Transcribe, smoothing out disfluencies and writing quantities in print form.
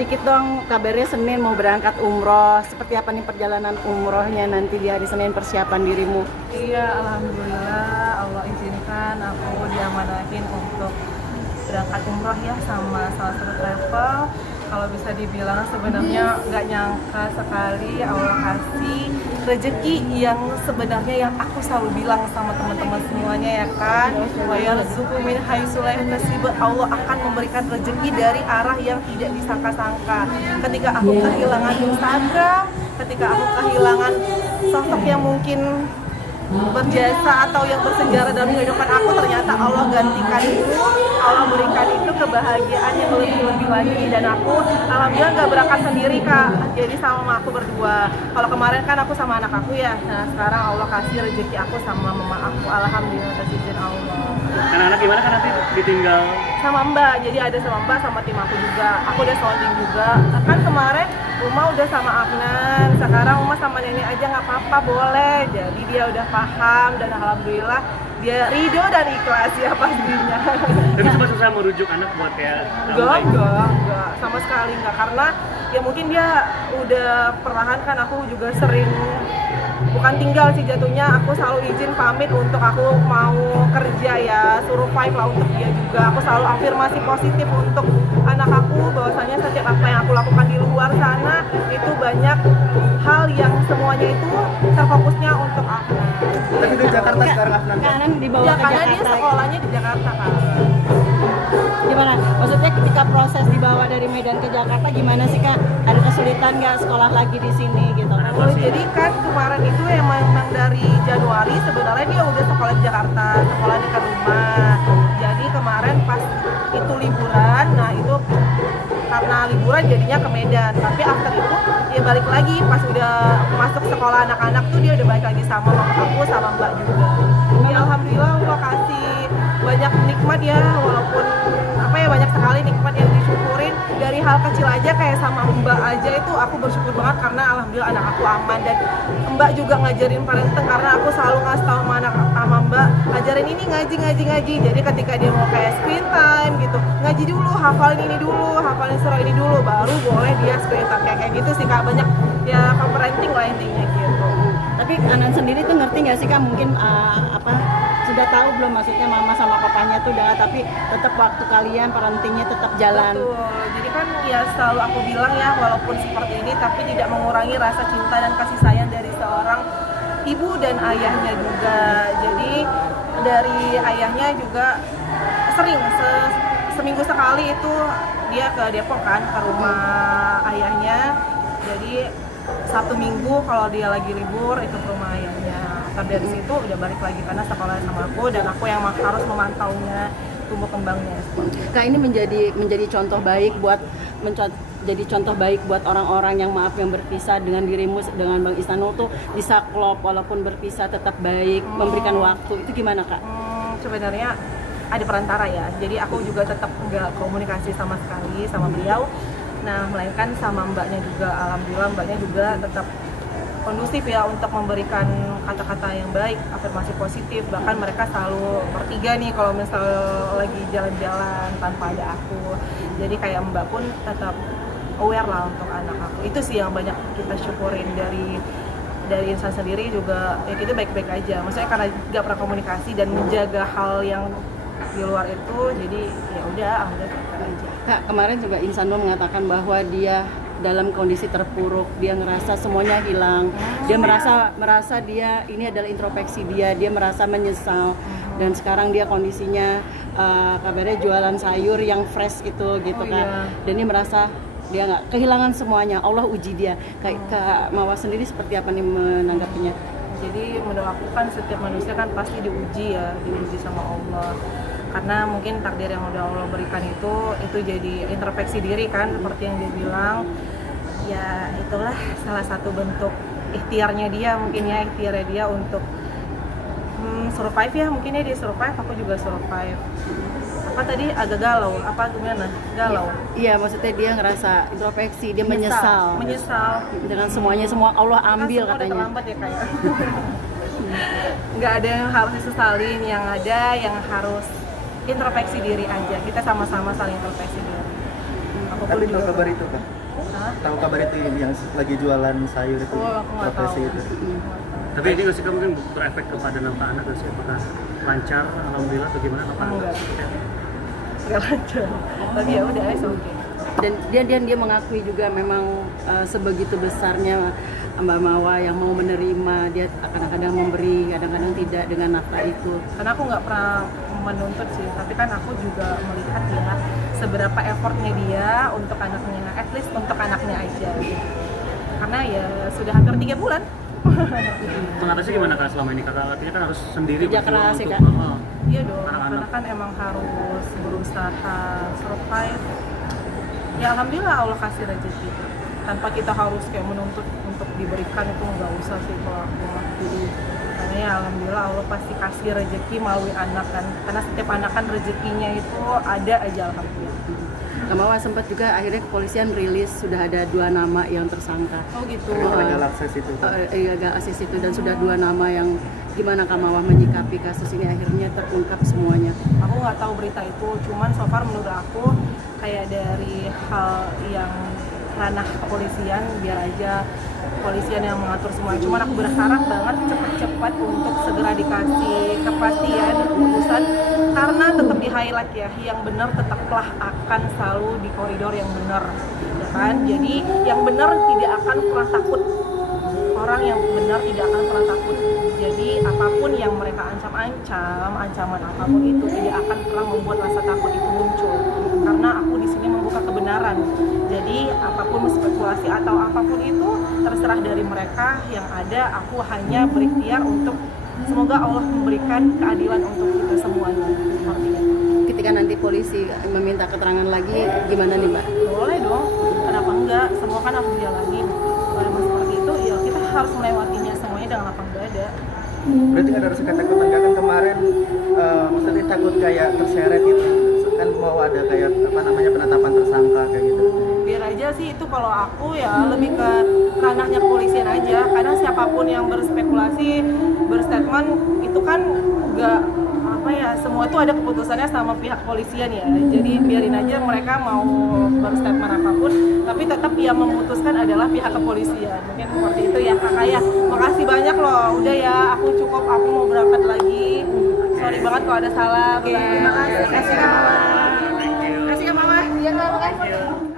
dikit dong, kabarnya Senin mau berangkat umroh. Seperti apa nih perjalanan umrohnya nanti di hari Senin, persiapan dirimu? Iya, alhamdulillah Allah izinkan aku diamanahin untuk berangkat umroh ya sama salah satu travel. Kalau bisa dibilang sebenarnya nggak nyangka sekali Allah kasih rezeki yang sebenarnya yang aku selalu bilang sama teman-teman semuanya ya kan, wa yarzuqu min haitsu la yahtasib. Allah akan memberikan rezeki dari arah yang tidak disangka-sangka. Ketika aku kehilangan Instagram, ketika aku kehilangan sosok yang mungkin berjasa atau yang bersejarah dalam kehidupan aku, ternyata Allah gantikan itu, Allah berikan itu kebahagiaan yang lebih-lebih lagi. Dan aku alhamdulillah nggak berangkat sendiri Kak, jadi sama aku berdua. Kalau kemarin kan aku sama anak aku ya, nah sekarang Allah kasih rezeki aku sama mama aku, alhamdulillah atas izin Allah. Anak-anak gimana kan nanti ditinggal? Sama Mbak, jadi ada sama Mbak sama tim aku juga, aku udah sounding juga. Kan kemarin Uma udah sama Afnan, sekarang Uma sama nenek aja nggak apa-apa boleh. Jadi dia udah paham dan alhamdulillah dia ridho dan ikhlas ya pastinya. Tapi cuma susah merujuk anak buat ya? Enggak, sama sekali enggak, karena ya mungkin dia udah perlahan kan, aku juga sering bukan tinggal sih jatuhnya, aku selalu izin pamit untuk aku mau kerja ya, survive lah untuk dia juga. Aku selalu afirmasi positif untuk anak aku bahwasanya setiap apa yang aku lakukan di luar sana itu banyak hal yang semuanya itu terfokusnya untuk aku. Tapi di Jakarta sekarang Afnan? Kanan dibawa Ya ke karena dia Jakarta. sekolahnya di Jakarta kan. Gimana? Maksudnya ketika proses dibawa dari Medan ke Jakarta gimana sih Kak? Ada kesulitan nggak sekolah lagi di sini gitu? Oh, jadi kan kemarin itu emang dari Januari sebenarnya dia udah sekolah di Jakarta, sekolah dekat rumah. Jadi kemarin pas itu liburan, nah itu karena liburan jadinya ke Medan. Tapi after itu dia balik lagi pas udah masuk sekolah anak-anak tuh dia udah balik lagi sama mama aku sama Mbak juga. Ya alhamdulillah Allah kasih banyak nikmat ya, walaupun apa ya banyak sekali nikmat yang disyukurin dari hal kecil aja kayak sama Mbak aja itu aku bersyukur banget karena alhamdulillah anak aku aman. Dan Mbak juga ngajarin parenting karena aku selalu ngasih tahu sama anak sama Mbak, ajarin ini ngaji. Jadi ketika dia mau kayak screen time gitu, ngaji dulu, hafalin ini dulu, hafalin surah ini dulu, baru boleh dia screen time kayak gitu sih Kak. Banyak ya parenting lah intinya gitu. Tapi Anan sendiri tuh ngerti nggak sih Kak, mungkin sudah tahu belum maksudnya mama sama papanya tuh udah, tapi tetap waktu kalian parentingnya tetap jalan. Betul. Jadi kan ya selalu aku bilang ya, walaupun seperti ini tapi tidak mengurangi rasa cinta dan kasih sayang dari seorang ibu dan ayahnya juga. Jadi dari ayahnya juga sering seminggu sekali itu dia ke Depok kan, ke rumah ayahnya. Jadi Sabtu Minggu kalau dia lagi libur itu ke rumah ayahnya. Tapi dari situ udah balik lagi karena sekolah sama aku dan aku yang harus memantaunya tumbuh kembangnya. Kak, ini menjadi contoh baik jadi contoh baik buat orang-orang yang yang berpisah dengan dirimu, dengan Bang Ihsanul tuh bisa klop walaupun berpisah tetap baik, memberikan waktu. Itu gimana Kak? Sebenarnya ada perantara ya, jadi aku juga tetap nggak komunikasi sama sekali sama beliau. Nah, melainkan sama mbaknya juga, alhamdulillah mbaknya juga tetap kondusif ya untuk memberikan kata-kata yang baik, afirmasi positif. Bahkan mereka selalu bertiga nih kalau misal lagi jalan-jalan tanpa ada aku. Jadi kayak mbak pun tetap aware lah untuk anak aku. Itu sih yang banyak kita syukurin dari insan sendiri juga, ya kita baik-baik aja. Maksudnya karena nggak pernah komunikasi dan menjaga hal yang di luar itu, jadi ya udah alhamdulillah baik aja. Kak, kemarin juga Ihsanul mengatakan bahwa dia dalam kondisi terpuruk, dia ngerasa semuanya hilang, dia merasa dia ini adalah introspeksi dia merasa menyesal, dan sekarang dia kondisinya kabarnya jualan sayur yang fresh itu gitu kan. Iya. Dan dia merasa dia nggak kehilangan semuanya, Allah uji dia. Kak Mawar sendiri seperti apa nih menanggapinya? Jadi menurut aku kan setiap manusia kan pasti diuji ya, diuji sama Allah. Karena mungkin takdir yang udah Allah berikan itu jadi introspeksi diri kan, seperti yang dia bilang. Ya itulah salah satu bentuk ikhtiarnya dia, mungkin ya ikhtiarnya dia untuk survive ya, mungkin ya dia survive, aku juga survive. Apa tadi agak galau, apa gimana? Galau. Iya, maksudnya dia ngerasa introspeksi, dia menyesal dengan semua Allah ambil kan katanya. terlambat ya kayak. Nggak ada yang harus disesalin, yang ada yang harus introspeksi diri aja. Kita sama-sama saling introspeksi diri. Aku Tapi pun tahu juga. kabar itu kan? Hah? Tahu kabar itu yang lagi jualan sayur itu, Oh, aku nggak profesi tahu. itu. Tapi ini nggak sih kan mungkin berefek kepada nampak anak nggak sih? Apakah lancar, alhamdulillah atau gimana nampak anak? Enggak. Nggak lancar. Tapi ya udah, oke. Dan dia mengakui juga memang sebegitu besarnya Mbak Mawa yang mau menerima, dia kadang-kadang memberi, kadang-kadang tidak dengan nafkah itu. Karena aku nggak pernah menuntut sih, tapi kan aku juga melihat ya seberapa effortnya dia untuk anaknya, at least untuk anaknya aja. Karena ya sudah hampir 3 bulan. Mengatasi gimana kak selama ini? Kakak artinya kan harus sendiri Kerja berjuang keras ya, untuk Kak? Iya dong, Anak-anak. karena kan emang harus berusaha survive. Ya alhamdulillah Allah kasih rezeki. Tanpa kita harus kayak menuntut untuk diberikan itu nggak usah sih kalau aku mah. Karena ya alhamdulillah Allah pasti kasih rezeki melalui anak kan. Karena setiap anak kan rezekinya itu ada aja alhamdulillah. Mbak Mawa sempat juga akhirnya kepolisian rilis sudah ada 2 nama yang tersangka. Oh gitu. Legal akses itu kan? Legal akses itu, dan sudah 2 nama yang gimana Kak Mawa menyikapi kasus ini akhirnya terungkap semuanya. Aku nggak tahu berita itu, cuman so far menurut aku kayak dari hal yang ranah kepolisian, biar aja kepolisian yang mengatur semua. Cuman aku berharap banget cepat-cepat untuk segera dikasih kepastian keputusan, karena tetap di highlight ya, yang benar tetaplah akan selalu di koridor yang benar, ya kan? Jadi yang benar tidak akan pernah takut. Orang yang benar tidak akan pernah takut. Jadi apapun yang mereka ancam-ancam, ancaman apapun itu tidak akan pernah membuat rasa takut itu muncul. Karena aku di sini membuka kebenaran. Jadi apapun spekulasi atau apapun itu terserah dari mereka. Yang ada aku hanya berikhtiar untuk semoga Allah memberikan keadilan untuk kita semuanya. Seperti itu. Ketika nanti polisi meminta keterangan lagi, gimana nih Mbak? Boleh dong, kenapa enggak? Semua kan harus dijalanin. Kalau emang seperti itu, ya kita harus melewatinya semuanya dengan lapang dada. Berarti ada rasa ketakutan nggak kan kemarin? Maksudnya takut kayak terseret gitu, kan mau ada kayak apa namanya penetapan tersangka kayak gitu. Biar aja sih itu, kalau aku ya lebih ke ranahnya kepolisian aja. Kadang siapapun yang berspekulasi, berstatement itu kan nggak apa ya, semua itu ada keputusannya sama pihak kepolisian ya. Jadi biarin aja mereka mau berstatement apapun, tapi tetap yang memutuskan adalah pihak kepolisian. Mungkin seperti itu ya Kakak ya. Makasih banyak loh. Udah ya, aku cukup, aku mau berangkat lagi. Sorry banget kalau ada salah. Oke, terima kasih Kak Mawa. Thank you. Terima kasih Kak Mawa. Iya, makasih.